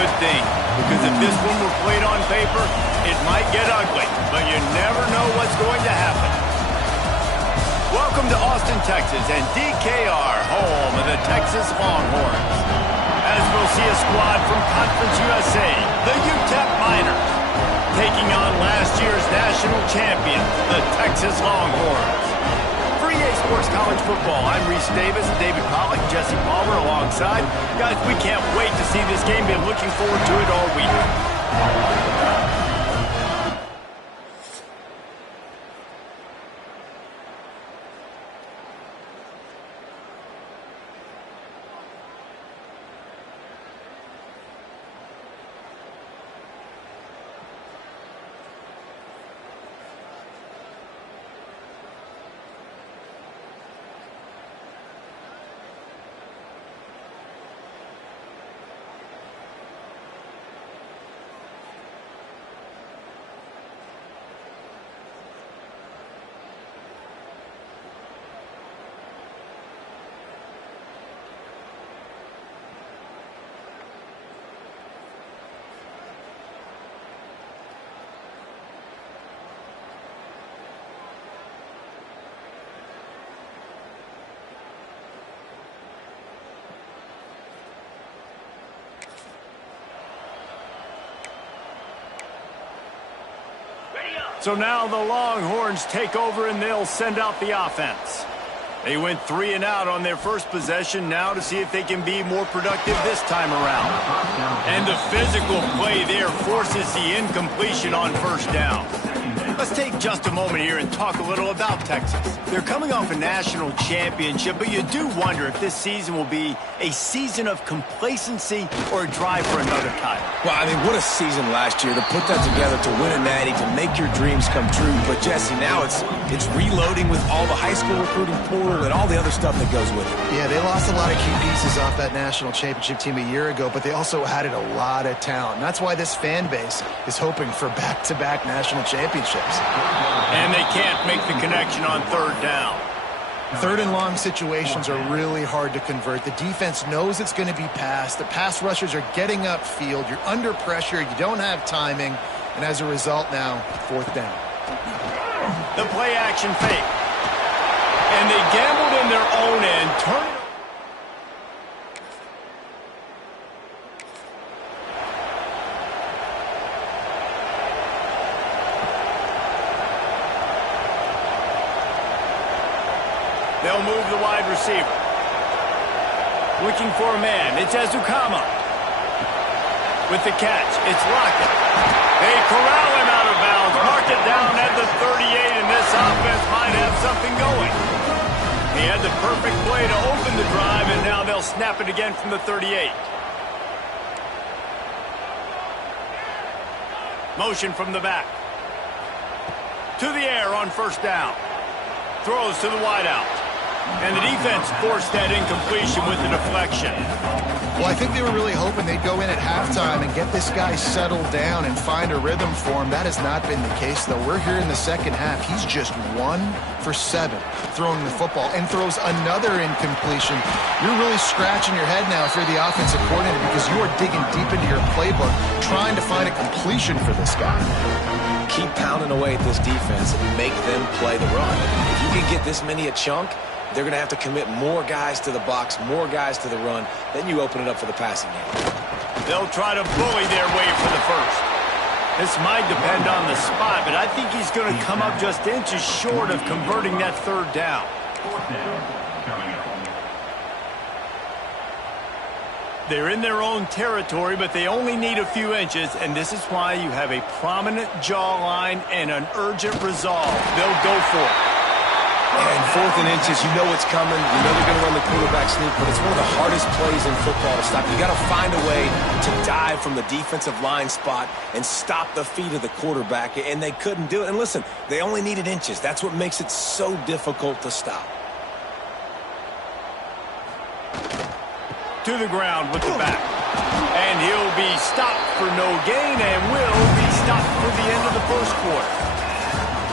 good thing, because if this one were played on paper, it might get ugly, but you never know what's going to happen. Welcome to Austin, Texas, and DKR, home of the Texas Longhorns. As we'll see a squad from Conference USA, the UTEP Miners, taking on last year's national champion, the Texas Longhorns. For EA Sports College Football, I'm Reese Davis, David Pollock, Jesse Palmer alongside. Guys, we can't wait to see this game. Been looking forward to it all week. So now the Longhorns take over and they'll send out the offense. They went 3 and out on their first possession, now to see if they can be more productive this time around. And the physical play there forces the incompletion on first down. Let's take just a moment here and talk a little about Texas. They're coming off a national championship, but you do wonder if this season will be a season of complacency or a drive for another title. Well, I mean, what a season last year to put that together, to win a natty, to make your dreams come true. But, Jesse, now it's reloading with all the high school recruiting portal and all the other stuff that goes with it. Yeah, they lost a lot of key pieces off that national championship team a year ago, but they also added a lot of talent. And that's why this fan base is hoping for back-to-back national championships. And they can't make the connection on third down. Third and long situations are really hard to convert. The defense knows it's going to be passed. The pass rushers are getting upfield. You're under pressure. You don't have timing. And as a result now, fourth down. The play action fake. And they gambled in their own end. Turn it. They'll move the wide receiver. Looking for a man. It's Ezukama. With the catch, it's Lockett. They corral him out of bounds. Mark it down at the 38, and this offense might have something going. He had the perfect play to open the drive, and now they'll snap it again from the 38. Motion from the back. To the air on first down. Throws to the wideout. And the defense forced that incompletion with the deflection. Well, I think they were really hoping they'd go in at halftime and get this guy settled down and find a rhythm for him. That has not been the case, though. We're here in the second half. He's just 1 for 7 throwing the football and throws another incompletion. You're really scratching your head now if you're the offensive coordinator, because you are digging deep into your playbook trying to find a completion for this guy. Keep pounding away at this defense and make them play the run. If you can get this many a chunk, they're going to have to commit more guys to the box, more guys to the run. Then you open it up for the passing game. They'll try to bully their way for the first. This might depend on the spot, but I think he's going to come up just inches short of converting that third down. They're in their own territory, but they only need a few inches, and this is why you have a prominent jawline and an urgent resolve. They'll go for it. And 4th and inches, you know it's coming. You know they're going to run the quarterback sneak, but it's one of the hardest plays in football to stop. You got to find a way to dive from the defensive line spot and stop the feet of the quarterback, and they couldn't do it. And listen, they only needed inches. That's what makes it so difficult to stop. To the ground with the back. And he'll be stopped for no gain and will be stopped for the end of the first quarter.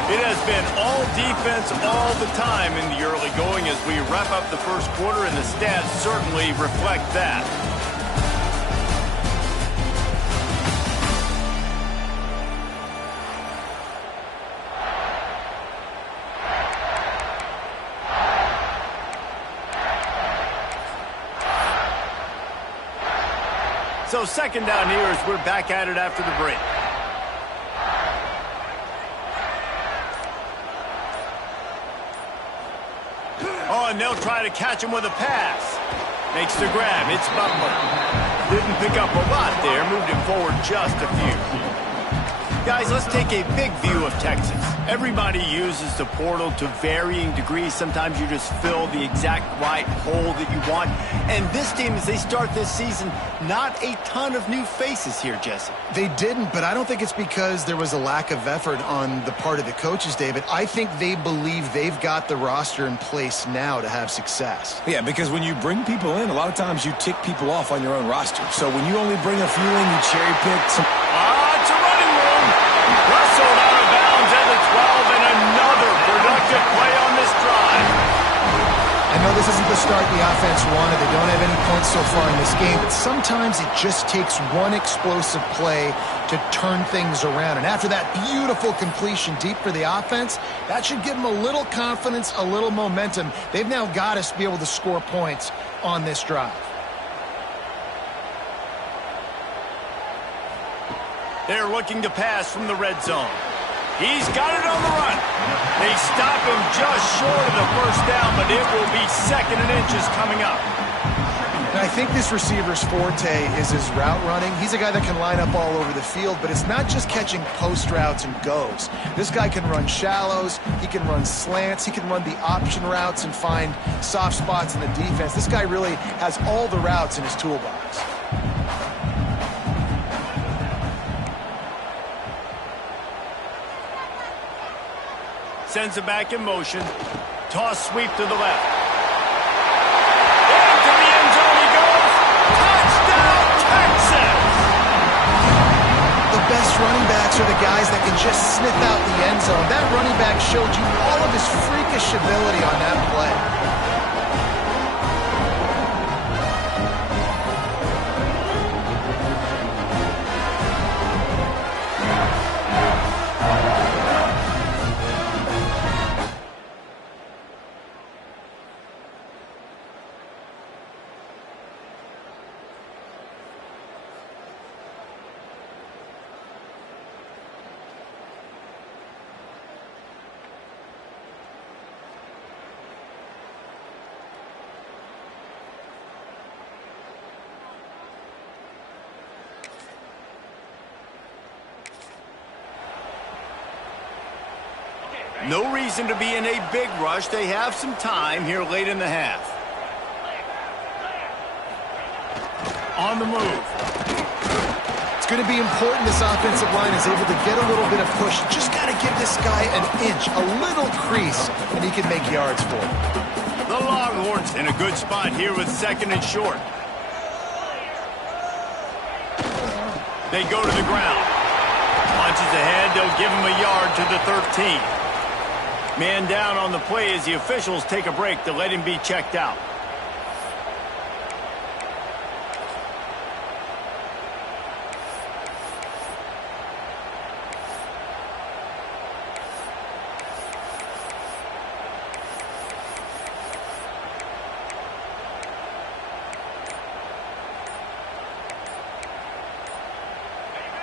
It has been all defense all the time in the early going as we wrap up the first quarter, and the stats certainly reflect that. So second down here as we're back at it after the break. Oh, and they'll try to catch him with a pass. Makes the grab. It's Butler. Didn't pick up a lot there. Moved him forward just a few. Guys, let's take a big view of Texas. Everybody uses the portal to varying degrees. Sometimes you just fill the exact right hole that you want. And this team, as they start this season, not a ton of new faces here, Jesse. They didn't, but I don't think it's because there was a lack of effort on the part of the coaches, David. I think they believe they've got the roster in place now to have success. Yeah, because when you bring people in, a lot of times you tick people off on your own roster. So when you only bring a few in, you cherry pick some... It's a running room. Wrestled out of bounds at the 12, and another productive play on this drive. I know this isn't the start the offense wanted. They don't have any points so far in this game, but sometimes it just takes one explosive play to turn things around. And after that beautiful completion deep for the offense, that should give them a little confidence, a little momentum. They've now got to be able to score points on this drive. They're looking to pass from the red zone. He's got it on the run. They stop him just short of the first down, but it will be second and inches coming up. And I think this receiver's forte is his route running. He's a guy that can line up all over the field, but it's not just catching post routes and goes. This guy can run shallows, he can run slants, he can run the option routes and find soft spots in the defense. This guy really has all the routes in his toolbox. Sends it back in motion. Toss sweep to the left. Into the end zone he goes. Touchdown, Texas! The best running backs are the guys that can just sniff out the end zone. That running back showed you all of his freakish ability on that play. No reason to be in a big rush. They have some time here late in the half. On the move. It's going to be important this offensive line is able to get a little bit of push. Just got to give this guy an inch, a little crease, and he can make yards for it. The Longhorns in a good spot here with second and short. They go to the ground. Punches ahead. They'll give him a yard to the 13. Man down on the play as the officials take a break to let him be checked out.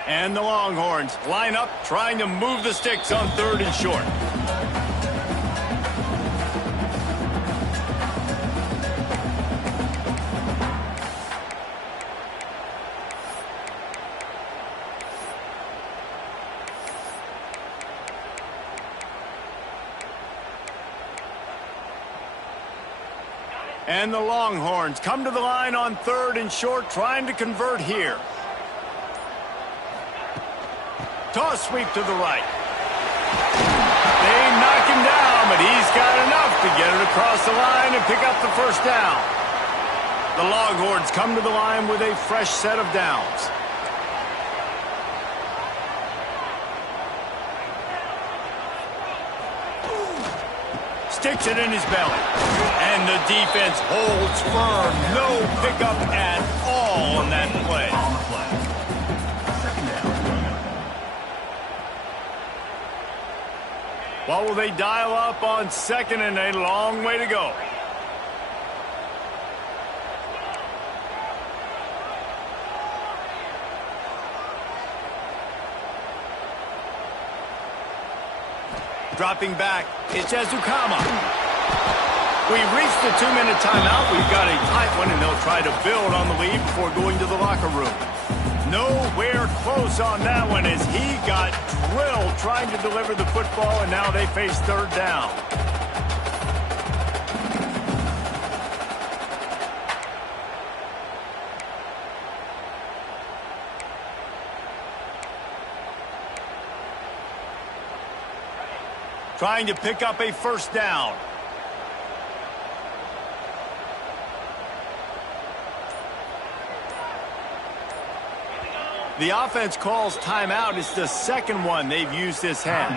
And the Longhorns line up, trying to move the sticks on third and short. And the Longhorns come to the line on third and short, trying to convert here. Toss sweep to the right. They knock him down, but he's got enough to get it across the line and pick up the first down. The Longhorns come to the line with a fresh set of downs. Sticks it in his belly. And the defense holds firm. No pickup at all on that play. What will they dial up on second and a long way to go? Dropping back, it's Ezukama. We've reached the 2-minute timeout. We've got a tight one, and they'll try to build on the lead before going to the locker room. Nowhere close on that one as he got drilled trying to deliver the football, and now they face third down. Trying to pick up a first down. The offense calls timeout. It's the second one they've used this half.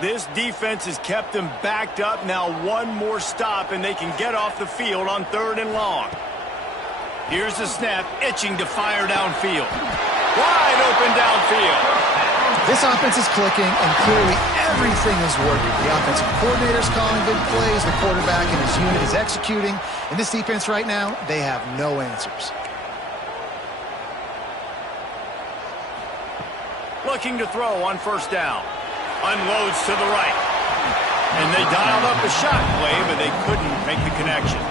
This defense has kept them backed up. Now one more stop, and they can get off the field on 3rd and long. Here's the snap, itching to fire downfield. Wide open downfield. This offense is clicking, and clearly everything is working. The offensive coordinator is calling big plays. The quarterback and his unit is executing. And this defense right now, they have no answers. Looking to throw on first down. Unloads to the right. And they dialed up a shot play, but they couldn't make the connection.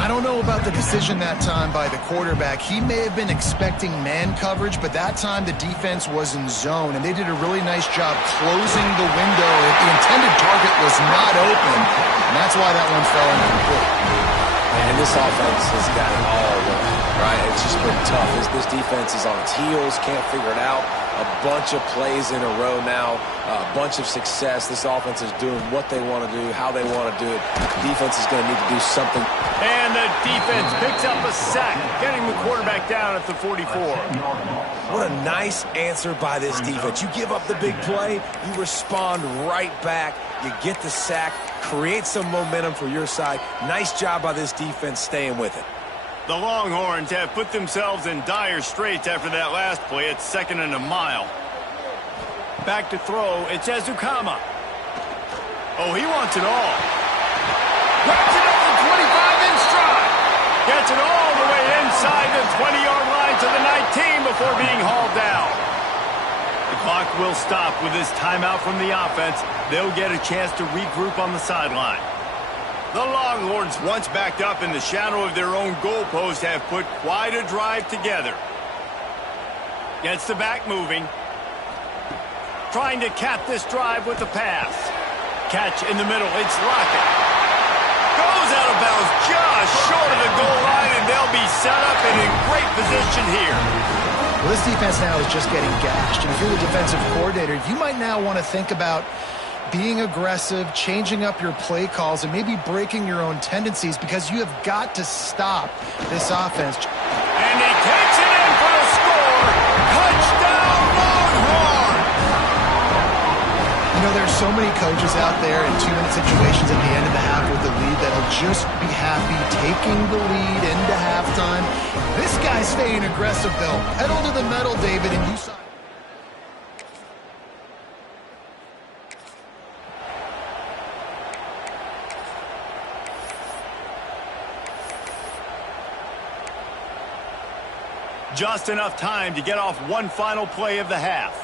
I don't know about the decision that time by the quarterback. He may have been expecting man coverage, but that time the defense was in zone, and they did a really nice job closing the window if the intended target was not open, and that's why that one fell incomplete. And this offense has got it all wrong, right? It's just been tough. This defense is on its heels, can't figure it out. A bunch of plays in a row now, a bunch of success. This offense is doing what they want to do, how they want to do it. Defense is going to need to do something. And the defense picks up a sack, getting the quarterback down at the 44. What a nice answer by this defense. You give up the big play, you respond right back, you get the sack, create some momentum for your side. Nice job by this defense staying with it. The Longhorns have put themselves in dire straits after that last play. It's 2nd and a mile. Back to throw, it's Ezukama. Oh, he wants it all. Grabs it up to 25 in stride. Gets it all the way inside the 20-yard line to the 19 before being hauled down. The clock will stop with this timeout from the offense. They'll get a chance to regroup on the sideline. The Longhorns, once backed up in the shadow of their own goalpost, have put quite a drive together. Gets the back moving. Trying to cap this drive with the pass. Catch in the middle, it's Lockett. Goes out of bounds just short of the goal line, and they'll be set up and in great position here. Well, this defense now is just getting gashed. And if you're the defensive coordinator, you might now want to think about being aggressive, changing up your play calls, and maybe breaking your own tendencies, because you have got to stop this offense. And he takes it in for a score. Touchdown, Longhorn! You know, there's so many coaches out there in 2-minute situations at the end of the half with the lead that'll just be happy taking the lead into halftime. This guy's staying aggressive, though. Pedal to the metal, David, and you saw. Just enough time to get off one final play of the half.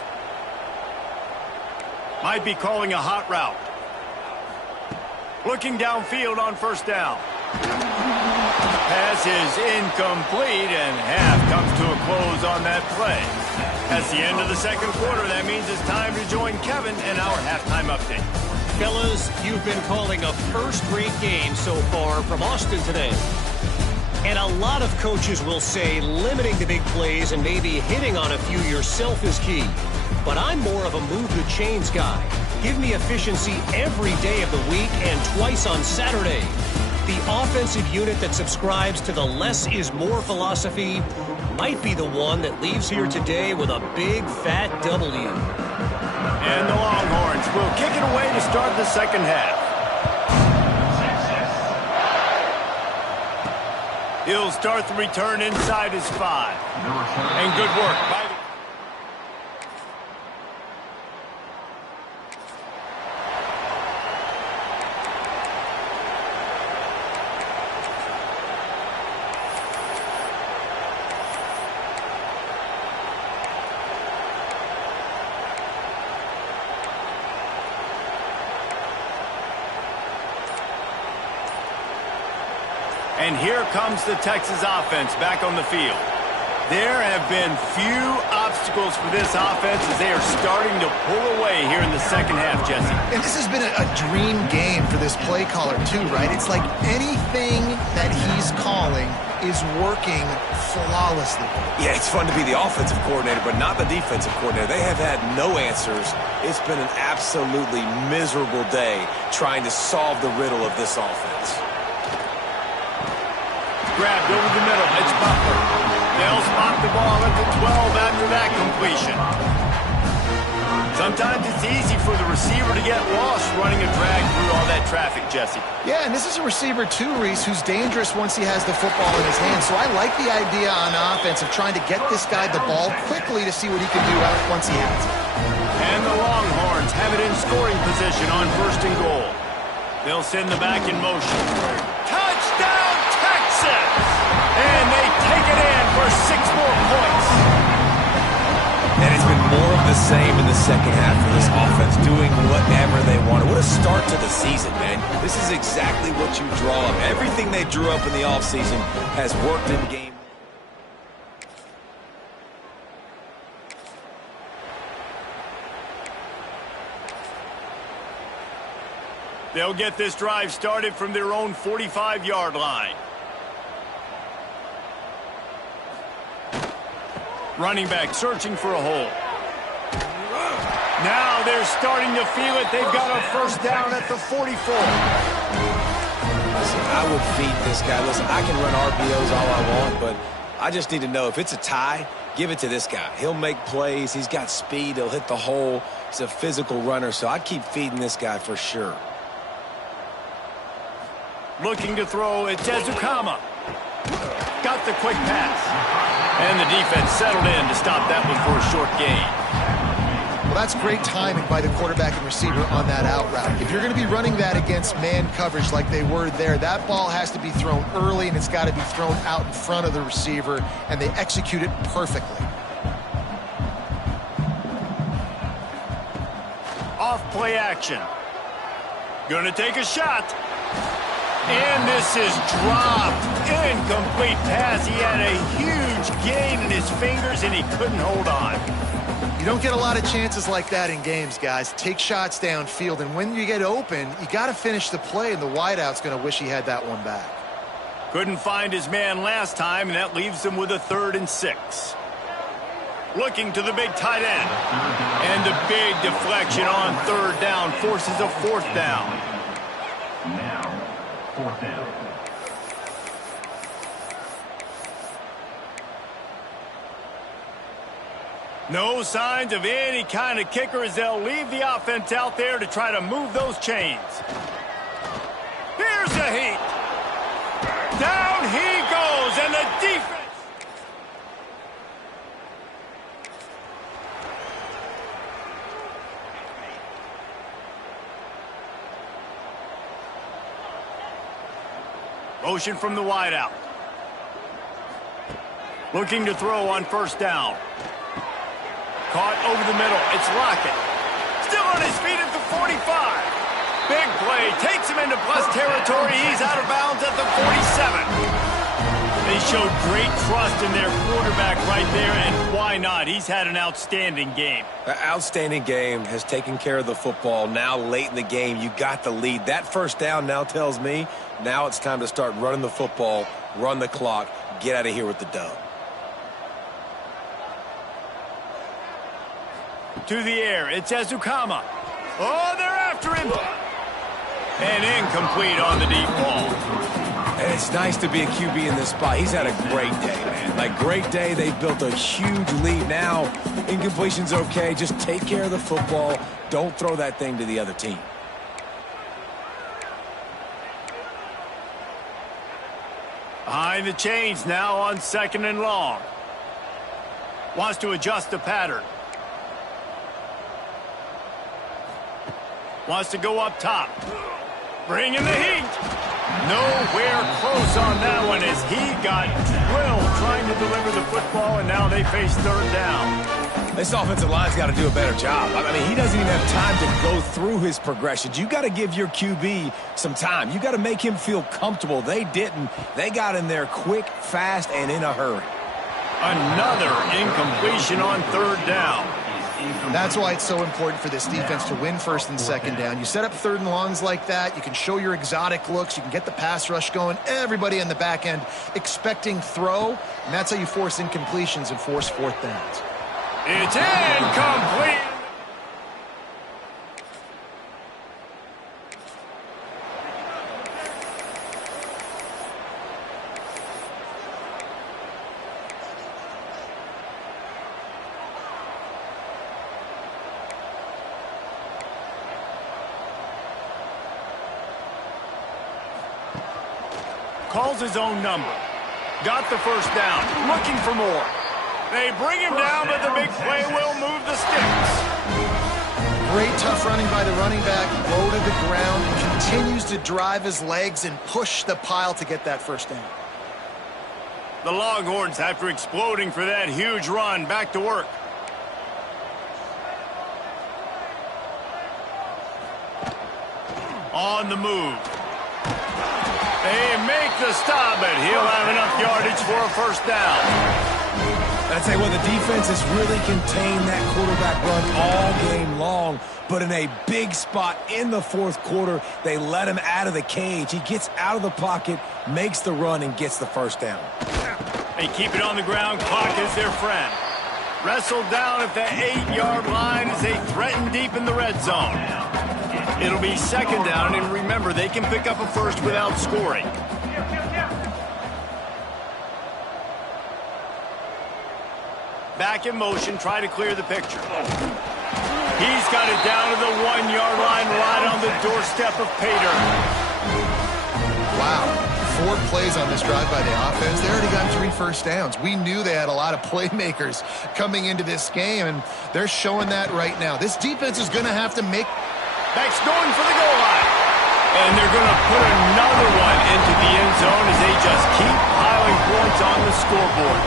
Might be calling a hot route. Looking downfield on first down. Pass is incomplete, and half comes to a close on that play. That's the end of the second quarter. That means it's time to join Kevin in our halftime update. Fellas, you've been calling a first-rate game so far from Austin today. And a lot of coaches will say limiting the big plays and maybe hitting on a few yourself is key. But I'm more of a move the chains guy. Give me efficiency every day of the week and twice on Saturday. The offensive unit that subscribes to the less is more philosophy might be the one that leaves here today with a big fat W. And the Longhorns will kick it away to start the second half. He'll start the return inside his 5. And good work by the... And here comes the Texas offense back on the field. There have been few obstacles for this offense as they are starting to pull away here in the second half, Jesse. And this has been a dream game for this play caller too, right? It's like anything that he's calling is working flawlessly. Yeah, it's fun to be the offensive coordinator, but not the defensive coordinator. They have had no answers. It's been an absolutely miserable day trying to solve the riddle of this offense. Grabbed over the middle. It's Butler. They'll spot the ball at the 12 after that completion. Sometimes it's easy for the receiver to get lost running a drag through all that traffic, Jesse. Yeah, and this is a receiver too, Reese, who's dangerous once he has the football in his hands. So I like the idea on offense of trying to get this guy the ball quickly to see what he can do once he has it. And the Longhorns have it in scoring position on 1st and goal. They'll send the back in motion. Touchdown, Texas! And they take it in for 6 more points. And it's been more of the same in the second half for this offense, doing whatever they wanted. What a start to the season, man. This is exactly what you draw up. Everything they drew up in the offseason has worked in game. They'll get this drive started from their own 45-yard line. Running back searching for a hole. Now they're starting to feel it. They've got a first down at the 44. Listen, I would feed this guy. Listen, I can run RPOs all I want, but I just need to know if it's a tie, give it to this guy. He'll make plays. He's got speed. He'll hit the hole. He's a physical runner, so I'd keep feeding this guy for sure. Looking to throw, it's Ezukama. Got the quick pass. And the defense settled in to stop that one for a short gain. Well, that's great timing by the quarterback and receiver on that out route. If you're going to be running that against man coverage like they were there, that ball has to be thrown early and it's got to be thrown out in front of the receiver, and they execute it perfectly. Off play action. Gonna take a shot. And this is dropped. Incomplete pass. He had a huge gain in his fingers, and he couldn't hold on. You don't get a lot of chances like that in games, guys. Take shots downfield, and when you get open, you got to finish the play, and the wideout's going to wish he had that one back. Couldn't find his man last time, and that leaves him with a 3rd and 6. Looking to the big tight end. And the big deflection on 3rd down forces a 4th down. Now, 4th down. No signs of any kind of kicker as they'll leave the offense out there to try to move those chains. Here's the heat. Down he goes, and the defense. Motion from the wideout. Looking to throw on 1st down. Caught over the middle. It's Lockett. Still on his feet at the 45. Big play. Takes him into plus territory. He's out of bounds at the 47. They showed great trust in their quarterback right there, and why not? He's had an outstanding game. An outstanding game, has taken care of the football. Now late in the game, you got the lead. That 1st down now tells me now it's time to start running the football, run the clock, get out of here with the dub. To the air, it's Ezukama. Oh, they're after him. And incomplete on the deep ball. And it's nice to be a QB in this spot. He's had a great day, man. Like, great day. They've built a huge lead. Now, incompletion's okay. Just take care of the football. Don't throw that thing to the other team. Behind the chains now on 2nd and long. Wants to adjust the pattern. Wants to go up top. Bringing the heat. Nowhere close on that one as he got drilled trying to deliver the football, and now they face 3rd down. This offensive line's got to do a better job. I mean, he doesn't even have time to go through his progressions. You got to give your QB some time. You got to make him feel comfortable. They didn't. They got in there quick, fast, and in a hurry. Another incompletion on third down. That's why it's so important for this defense to win first and second down. You set up third and longs like that, you can show your exotic looks, you can get the pass rush going, everybody in the back end expecting throw, and that's how you force incompletions and force fourth downs. It's incomplete. Calls his own number. Got the first down. Looking for more. They bring him down, but the big play will move the sticks. Great tough running by the running back. Low to the ground. Continues to drive his legs and push the pile to get that first down. The Longhorns, after exploding for that huge run, back to work. On the move. They make the stop, but he'll have enough yardage for a first down. I'd say, well, the defense has really contained that quarterback run all game long, but in a big spot in the fourth quarter, they let him out of the cage. He gets out of the pocket, makes the run, and gets the first down. They keep it on the ground. Clock is their friend. Wrestled down at the 8-yard line as they threaten deep in the red zone. It'll be second down, and remember, they can pick up a first without scoring. Back in motion, try to clear the picture. He's got it down to the 1-yard line, right on the doorstep of Pater. Wow. 4 plays on this drive by the offense. They already got 3 first downs. We knew they had a lot of playmakers coming into this game, and they're showing that right now. This defense is going to have to make... Back's going for the goal line. And they're going to put another one into the end zone as they just keep piling points on the scoreboard.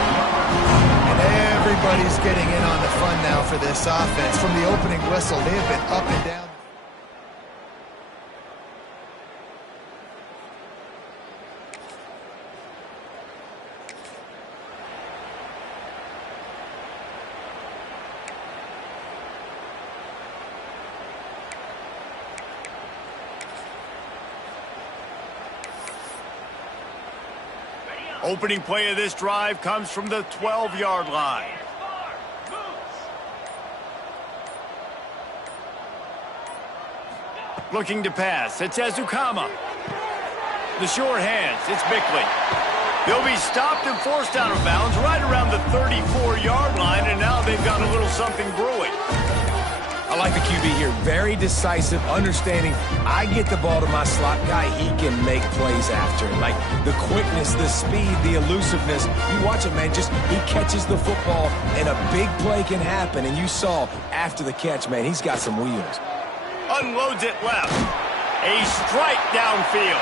And everybody's getting in on the fun now for this offense. From the opening whistle, they have been up and down. Opening play of this drive comes from the 12-yard line. Looking to pass. It's Ezukama. The short hands. It's Bickley. They'll be stopped and forced out of bounds right around the 34-yard line, and now they've got a little something brewing. I like the QB here. Very decisive, understanding I get the ball to my slot guy, he can make plays after it. Like the quickness, the speed, the elusiveness. You watch it, man, just he catches the football and a big play can happen. And you saw after the catch, man, he's got some wheels. Unloads it left. A strike downfield.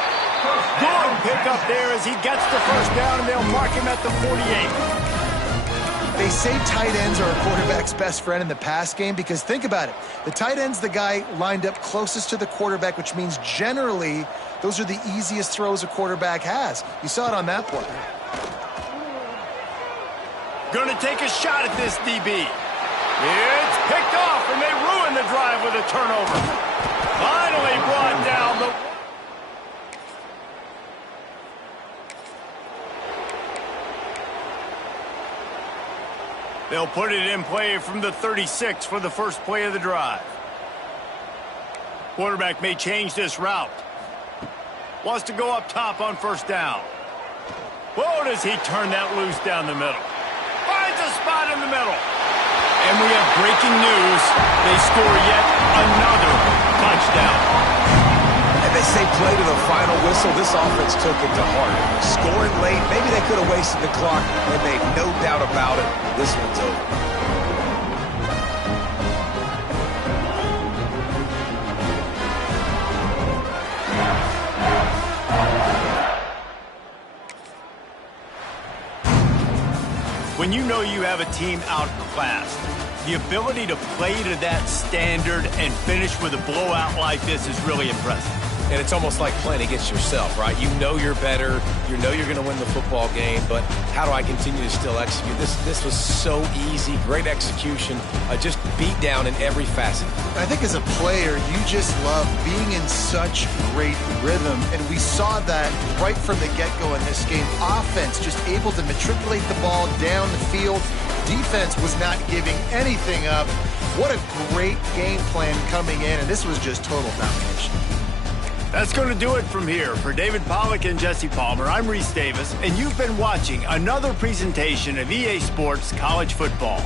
Good pick up there as he gets the first down, and they'll mark him at the 48. They say tight ends are a quarterback's best friend in the pass game because think about it. The tight end's the guy lined up closest to the quarterback, which means generally those are the easiest throws a quarterback has. You saw it on that play. Gonna take a shot at this DB. It's picked off, and they ruin the drive with a turnover. Finally brought down the... They'll put it in play from the 36 for the first play of the drive. Quarterback may change this route. Wants to go up top on first down. Whoa, does he turn that loose down the middle. Finds a spot in the middle. And we have breaking news. They score yet another touchdown. And they say play to the final whistle. This offense took it to heart. Scoring late, maybe they could have wasted the clock, and made no doubt about it. This one's over. When you know you have a team outclassed, The ability to play to that standard and finish with a blowout like this is really impressive. And it's almost like playing against yourself, right? You know you're better. You know you're going to win the football game, but how do I continue to still execute? This was so easy. Great execution. Just beat down in every facet. I think as a player, you just love being in such great rhythm, and we saw that right from the get-go in this game. Offense just able to matriculate the ball down the field. Defense was not giving anything up. What a great game plan coming in, and this was just total domination. That's going to do it from here. For David Pollack and Jesse Palmer, I'm Reese Davis, and you've been watching another presentation of EA Sports College Football.